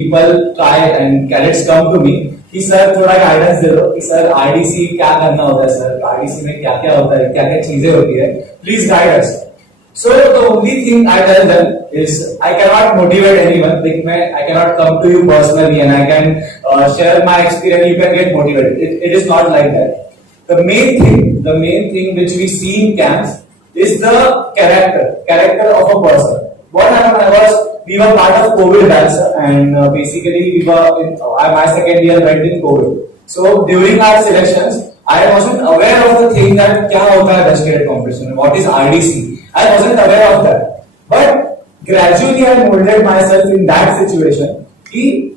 people try and cadets come to me कि sir थोड़ा guidance दे दो कि सर आरडीसी क्या करना होता है, सर आरडीसी में क्या क्या होता है, क्या क्या चीजें होती है, please guide us. So the only thing I tell them is I cannot motivate anyone. Like I cannot come to you personally and I can share my experience. You can get motivated. It is not like that. The main thing which we see in camps is the character of a person. What happened we were part of COVID batch and basically we were in my second year went in COVID. So during our selections, I wasn't aware of the thing that क्या होता है best cadet competition, what is RDC. I wasn't aware of that. But gradually I molded myself in that situation.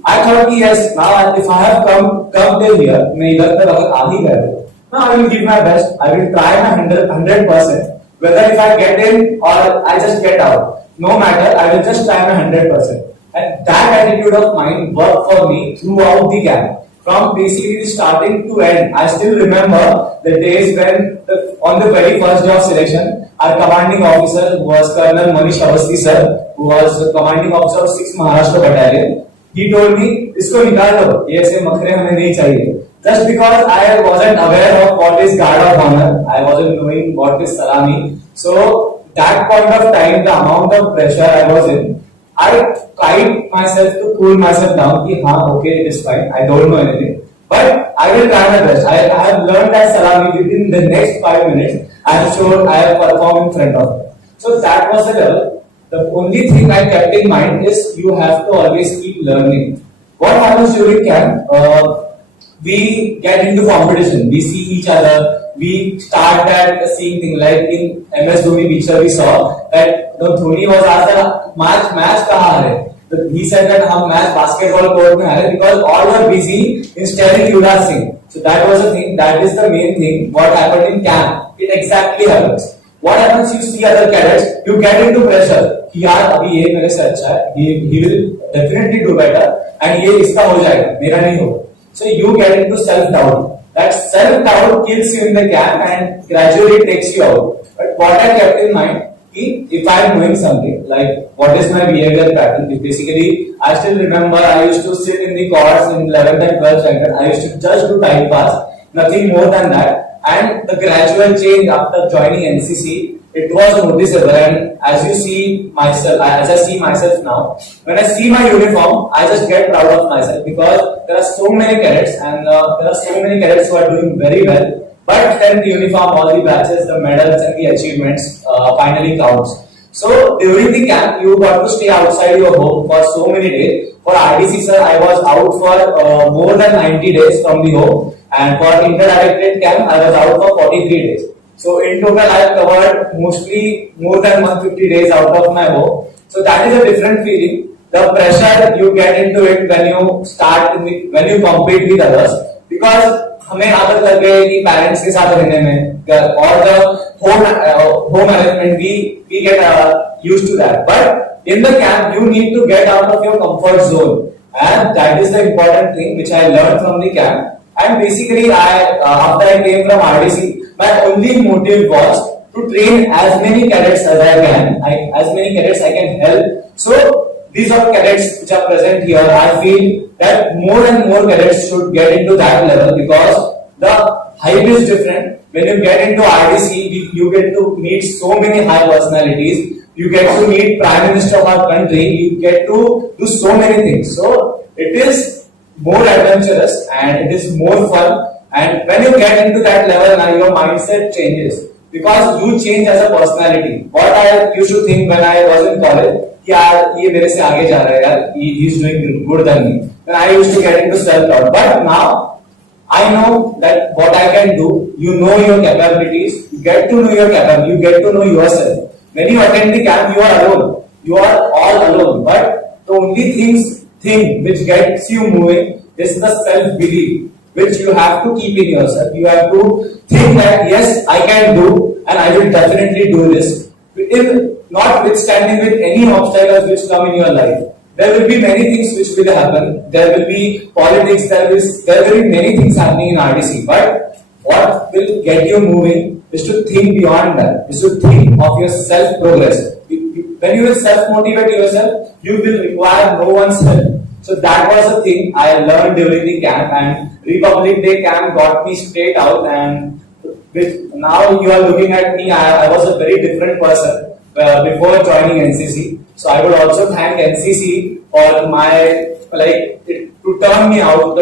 I thought कि yes, now if I have come till here, मैं इधर तक अगर आ ही गया, now I will give my best. I will try my 100%. Whether if I get in or I just get out, no matter, I will just try my 100%. And that attitude of mine worked for me throughout the camp. From basically starting to end, I still remember the days when on the very first day of selection, our commanding officer was Colonel Manish Awasthi sir, who was the commanding officer of 6th Maharashtra Battalion. He told me, "इसको निकाल दो, ये ऐसे मखरे हमें नहीं चाहिए." Just because I wasn't aware of what is guard of honor, I wasn't knowing what is salami. So that point of time, the amount of pressure I was in, I tried myself to cool myself down. Ki, okay, it is fine. I don't know anything, but I will try my best. I have learned that salami within the next 5 minutes. I am sure I have performed in front of them. So that was the level. The only thing I kept in mind is you have to always keep learning. What happens during camp? We get into competition. We see each other. We start that seeing thing like in MS Dhoni picture we saw that the Dhoni was asked match kahan hai. He said that हम match basketball court में है because all were busy in staring Yuvraj Singh. So that was the thing. That is the main thing. What happened in camp? It exactly happens. What happens? You see other cadets, you get into pressure. कि यार अभी ये मेरे से अच्छा है. He will definitely do better and ये इसका हो जाएगा, मेरा नहीं होगा. So you get into self-doubt. That self-doubt kills you in the camp and gradually takes you out. But what I kept in mind, if I am doing something, like what is my behavior pattern, basically, I still remember I used to sit in the courts in 11th and 12th standard. I used to just do time pass, nothing more than that. And the gradual change after joining NCC, it was noticeable. And as you see myself, as I see myself now, when I see my uniform, I just get proud of myself because there are so many cadets and there are so many cadets who are doing very well. But then the uniform, all the badges, the medals and the achievements finally counts. So during the camp, you got to stay outside your home for so many days. For RDC sir, I was out for more than 90 days from the home. And for inter-directorate camp, I was out for 43 days. So in total, I have covered mostly more than 150 days out of my home. So that is a different feeling. The pressure you get into it when you start, when you compete with others. Because हमें आदत लग गई कि parents के साथ रहने में और the home arrangement we get used to that. But in the camp, you need to get out of your comfort zone. And that is the important thing which I learned from the camp. And basically, after I came from RDC, my only motive was to train as many cadets as I can, as many cadets I can help. So these are cadets which are present here. I feel that more and more cadets should get into that level because the hype is different. When you get into RDC, you get to meet so many high personalities. You get to meet Prime Minister of our country. You get to do so many things. So it is more adventurous and it is more fun. And when you get into that level, now your mindset changes because you change as a personality. What I used to think when I was in college, यार ये मेरे से आगे जा रहा है यार, he is doing good than me. Then I used to get into self-doubt. But now I know that what I can do. You know your capabilities. You get to know your capabilities. You get to know yourself. When you attend the camp, you are alone. You are all alone. But the only thing which gets you moving is the self-belief, which you have to keep in yourself. You have to think that yes, I can do and I will definitely do this. Notwithstanding with any obstacles which come in your life. There will be many things which will happen. There will be politics, there will be many things happening in RDC. But what will get you moving is to think beyond that, is to think of your self-progress. When you will self-motivate yourself, you will require no one's help. So that was the thing I learned during the camp, and Republic Day camp got me straight out. And now you are looking at me, I was a very different person before joining NCC. So I would also thank NCC for my to turn me out.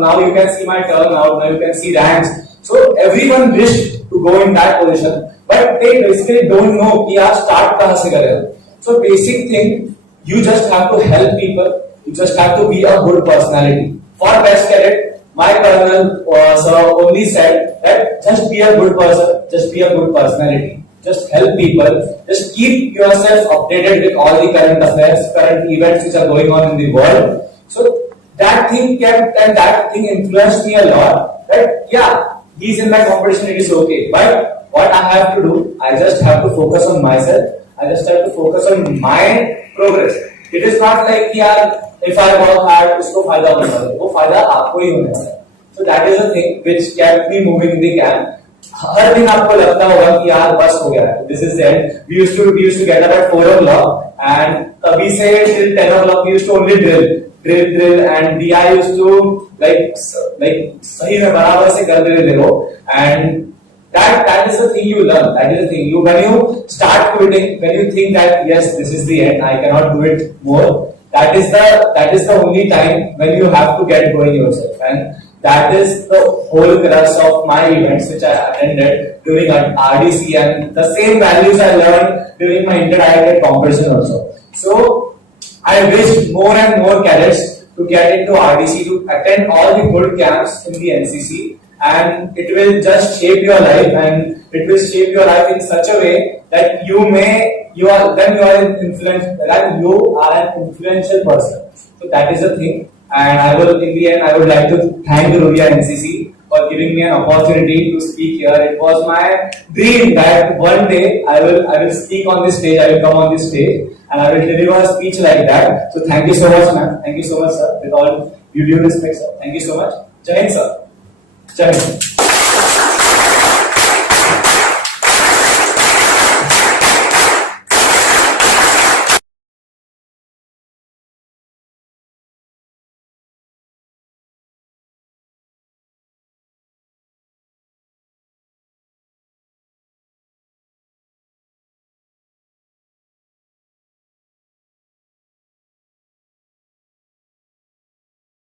Now you can see my turnout. Now you can see ranks. So everyone wished to go in that position, but they basically don't know कि आप start कहाँ से करें. So basic thing, you just have to help people. You just have to be a good personality. For best cadet, my colonel sir only said that just be a good person, just be a good personality, just help people, just keep yourself updated with all the current affairs, current events which are going on in the world. So that thing kept and that thing influenced me a lot. That yeah, he's in my competition, it is okay. But what I have to do, I just have to focus on myself. I just have to focus on my progress. It is not like यार if I work hard उसको फायदा होने वाला है, वो फायदा आपको ही होने वाला है. So that is the thing which kept me moving in the camp. हर दिन आपको लगता होगा कि यार बस हो गया, this is the end. We used to get up at 4 o'clock and तभी से till 10 o'clock we used to only drill and DI used to like सही में बराबर से कर देते थे वो. And that is the thing you learn. That is the thing you, when you start quitting, when you think that yes, this is the end, I cannot do it more. That is the only time when you have to get going yourself, and that is the whole crux of my events which I attended during RDC, and the same values I learned during my interdirected competition also. So I wish more and more cadets to get into RDC, to attend all the good camps in the NCC, and it will just shape your life, and it will shape your life in such a way that you are an influential person. So that is the thing. And in the end, I would like to thank the Ruria NCC for giving me an opportunity to speak here. It was my dream that one day I will speak on this stage, I will come on this stage, and I will deliver a speech like that. So thank you so much, ma'am. Thank you so much, sir. With all due respect, sir. Thank you so much. Jai Hind, sir. Jai Hind.